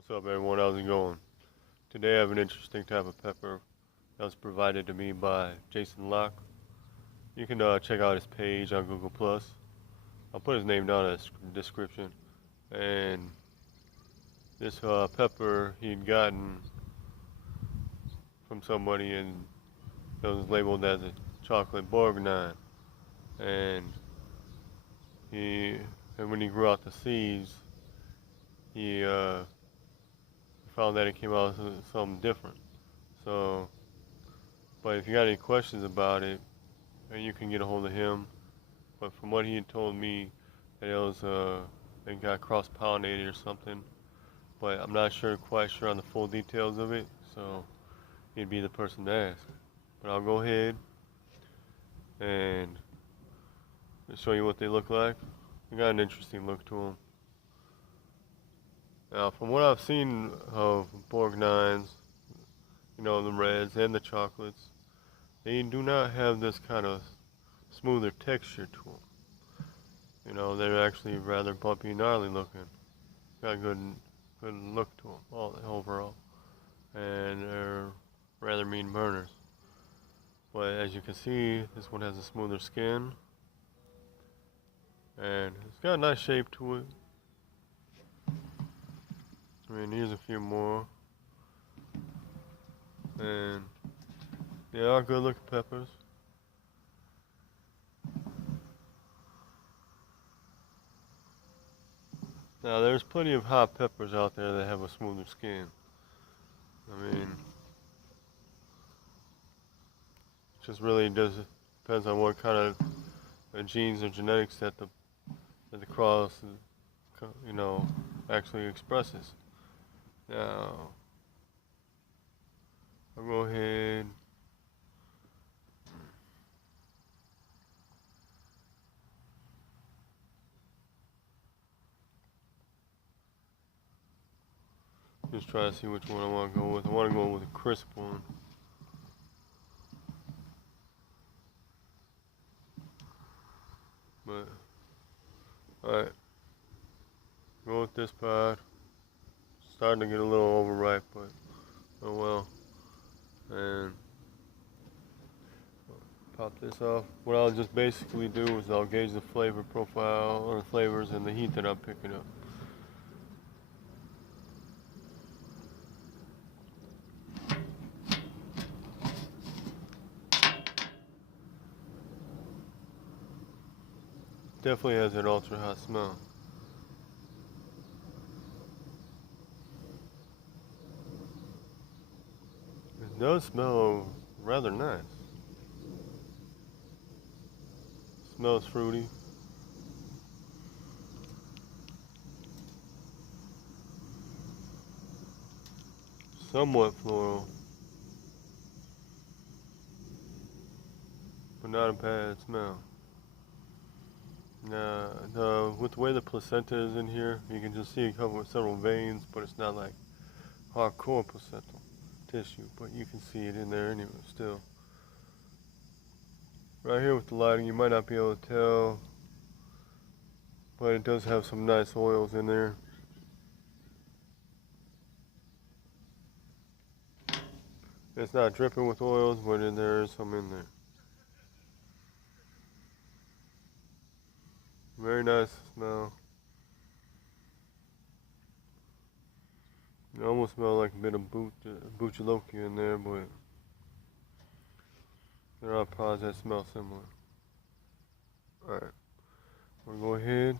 What's up, everyone? How's it going? Today I have an interesting type of pepper that was provided to me by Jason Locke. You can check out his page on Google Plus. I'll put his name down in the description. And this pepper he'd gotten from somebody, and it was labeled as a chocolate Borgnine. And when he grew out the seeds, he found that it came out as something different. So, but if you got any questions about it, you can get a hold of him. But from what he had told me, that it got cross-pollinated or something. But I'm not quite sure on the full details of it, so he'd be the person to ask. But I'll go ahead and show you what they look like. They got an interesting look to them. Now, from what I've seen of Borgnines, the reds and the chocolates, they do not have this kind of smoother texture to them. They're actually rather bumpy, gnarly looking. Got a good look to them overall, and they're rather mean burners. But as you can see, this one has a smoother skin, and it's got a nice shape to it. Here's a few more, and they are good looking peppers. Now, there's plenty of hot peppers out there that have a smoother skin. Just really depends on what kind of genes or genetics that the cross, actually expresses. Now, I'll go ahead. Just try to see which one I want to go with. I want to go with a crisp one. But, alright. Go with this part. Starting to get a little overripe, but oh well. And pop this off. What I'll just basically do is I'll gauge the flavor profile or the flavors and the heat that I'm picking up. Definitely has an ultra hot smell. It does smell rather nice. Smells fruity. Somewhat floral. But not a bad smell. Now, with the way the placenta is in here, you can just see it covered with several veins, but it's not like hardcore placental tissue, but you can see it in there anyway still. Right here with the lighting, you might not be able to tell, but it does have some nice oils in there. It's not dripping with oils, but there is some in there. Very nice smell. It almost smells like a bit of Buchaloki in there, but there are pods that smell similar. Alright, we'll go ahead.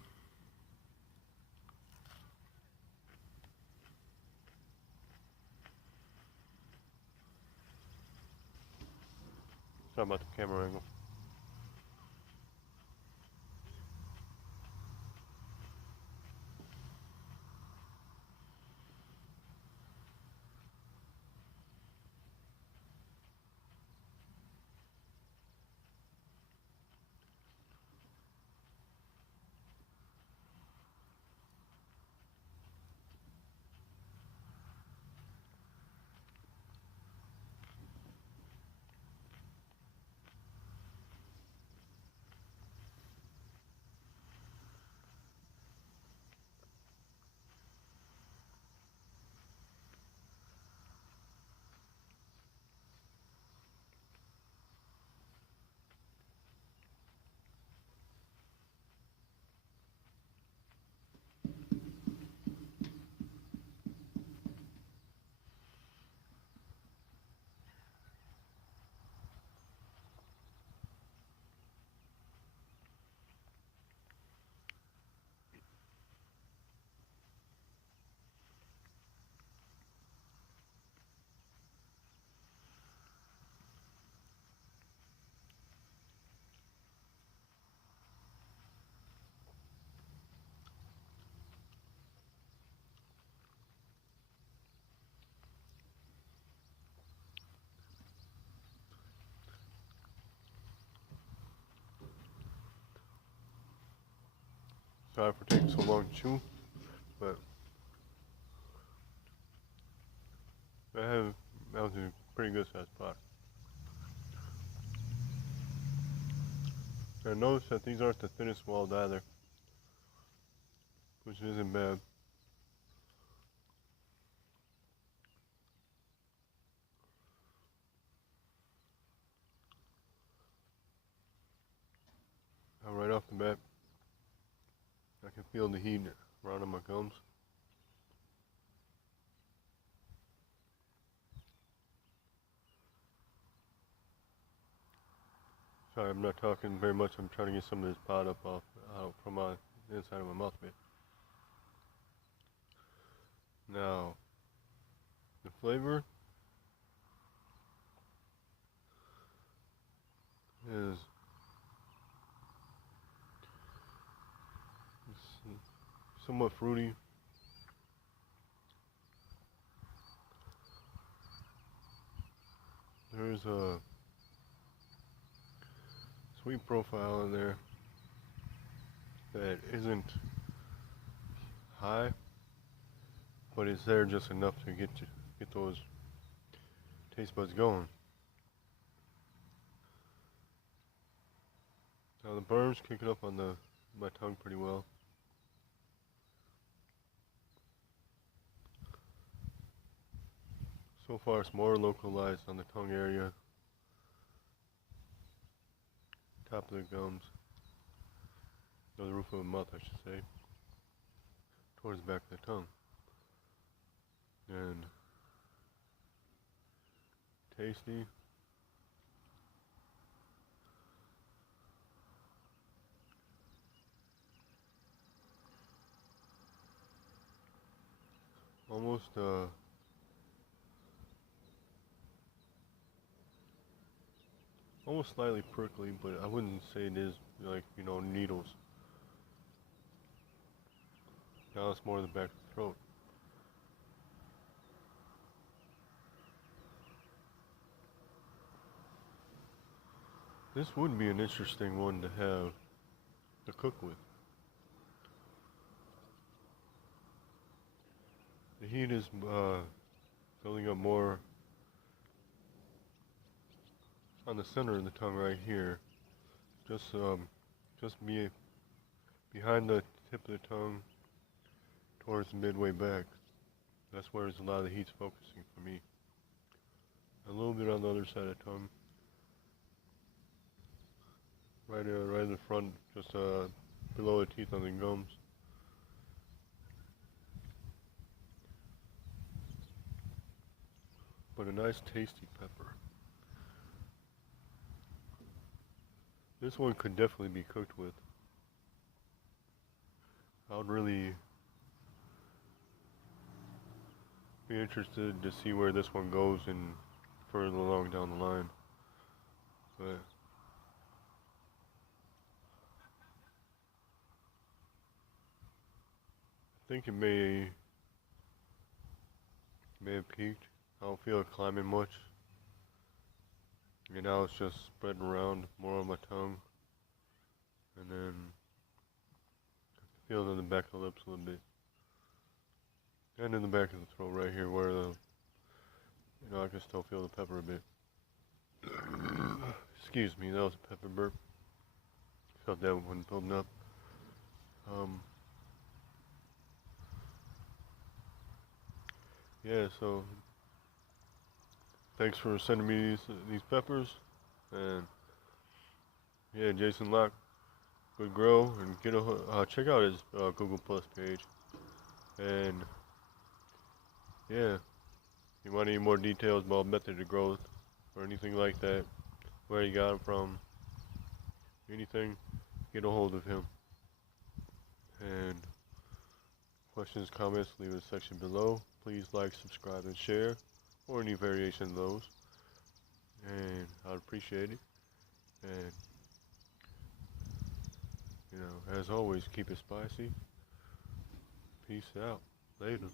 Sorry about the camera angle. Sorry for taking so long to chew, but that was a pretty good sized pot. I noticed that these aren't the thinnest walled either, which isn't bad. Now right off the bat, I can feel the heat around in my gums. Sorry, I'm not talking very much. I'm trying to get some of this pot up out from my inside of my mouth a bit. Now, the flavor is somewhat fruity. There's a sweet profile in there that isn't high, but it's there just enough to get those taste buds going. Now the burn's kicking up on my tongue pretty well. So far it's more localized on the tongue area, top of the gums, or the roof of the mouth I should say, towards the back of the tongue. And tasty. Almost slightly prickly, but I wouldn't say it is like, needles. Now it's more the back of the throat. This would be an interesting one to have to cook with. The heat is building up more on the center of the tongue right here, just behind the tip of the tongue, towards the midway back. That's where a lot of the heat's focusing for me. A little bit on the other side of the tongue, right in the front, just below the teeth on the gums. But a nice tasty pepper. This one could definitely be cooked with. I would really be interested to see where this one goes and further along down the line. But I think it may have peaked. I don't feel it climbing much. And now it's just spreading around more on my tongue. And then I can feel it in the back of the lips a little bit. And in the back of the throat right here where I can still feel the pepper a bit. Excuse me, that was a pepper burp. Felt that one building up. Yeah, so thanks for sending me these peppers, and yeah, Jason Locke, good grow, and check out his Google Plus page, and yeah, if you want any more details about method of growth or anything like that, where he got it from, anything, get a hold of him. And questions, comments, leave in the section below. Please like, subscribe, and share, or any variation of those, and I'd appreciate it. And as always, keep it spicy. Peace out. Later.